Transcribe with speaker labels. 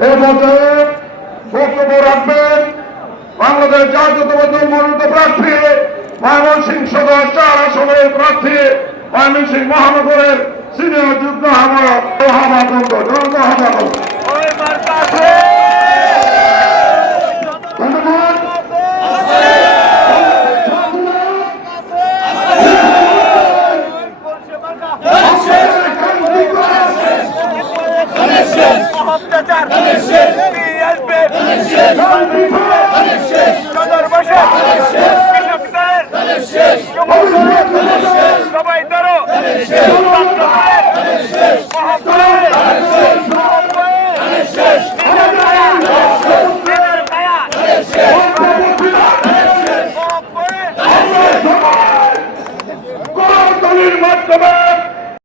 Speaker 1: এ পর্যায়ে বক্তব্য রাখবেন বাংলাদেশ জাতীয়তাবাদী মনোনীত প্রার্থী ময়মনসিংহ সদর চার আসনের প্রার্থী ময়মনসিংহ মহানগরের সিনিয়র যুগ্ম হামলা হামাকন্দ জনতা হামাকন্দ
Speaker 2: অত্যাচার। সদর বসে। সবাই ধরো।
Speaker 1: করতলির